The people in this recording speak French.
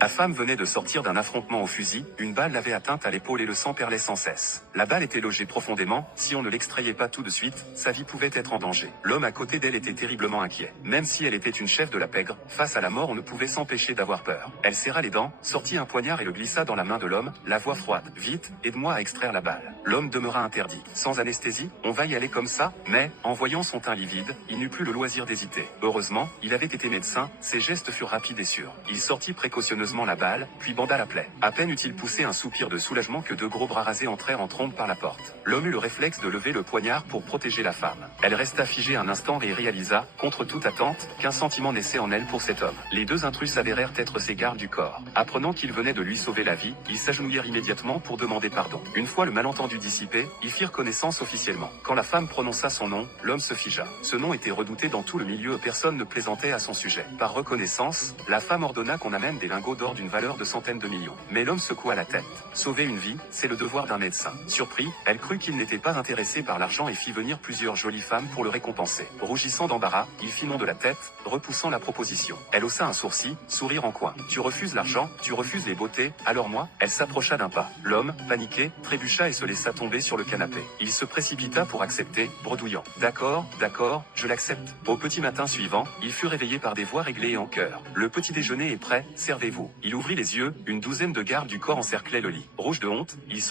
La femme venait de sortir d'un affrontement au fusil, une balle l'avait atteinte à l'épaule et le sang perlait sans cesse. La balle était logée profondément, si on ne l'extrayait pas tout de suite, sa vie pouvait être en danger. L'homme à côté d'elle était terriblement inquiet. Même si elle était une chef de la pègre, face à la mort on ne pouvait s'empêcher d'avoir peur. Elle serra les dents, sortit un poignard et le glissa dans la main de l'homme, la voix froide. « Vite, aide-moi à extraire la balle. » L'homme demeura interdit. Sans anesthésie, on va y aller comme ça, mais, en voyant son teint livide, il n'eut plus le loisir d'hésiter. Heureusement, il avait été médecin, ses gestes furent rapides et sûrs. Il sortit précautionneusement la balle, puis banda la plaie. À peine eut-il poussé un soupir de soulagement que deux gros bras rasés entrèrent en trombe par la porte. L'homme eut le réflexe de lever le poignard pour protéger la femme. Elle resta figée un instant et réalisa, contre toute attente, qu'un sentiment naissait en elle pour cet homme. Les deux intrus s'avérèrent être ses gardes du corps. Apprenant qu'il venait de lui sauver la vie, ils s'agenouillèrent immédiatement pour demander pardon. Une fois le malentendu dissipé, ils firent connaissance officiellement. Quand la femme prononça son nom, l'homme se figea. Ce nom était redouté dans tout le milieu, personne ne plaisantait à son sujet. Par reconnaissance, la femme ordonna qu'on amène des lingots d'or d'une valeur de centaines de millions. Mais l'homme secoua la tête. Sauver une vie, c'est le devoir d'un médecin. Surpris, elle crut qu'il n'était pas intéressé par l'argent et fit venir plusieurs jolies femmes pour le récompenser. Rougissant d'embarras, il fit non de la tête, repoussant la proposition. Elle haussa un sourcil, sourire en coin. Tu refuses l'argent, tu refuses les beautés, alors moi? Elle s'approcha d'un pas. L'homme, paniqué, trébucha et se laissa tomber sur le canapé. Il se précipita pour accepter, bredouillant. D'accord, je l'accepte. Au petit matin suivant, il fut réveillé par des voix réglées et en chœur. Le petit déjeuner est prêt, servez-vous. Il ouvrit les yeux, une douzaine de gardes du corps encerclaient le lit. Rouge de honte, il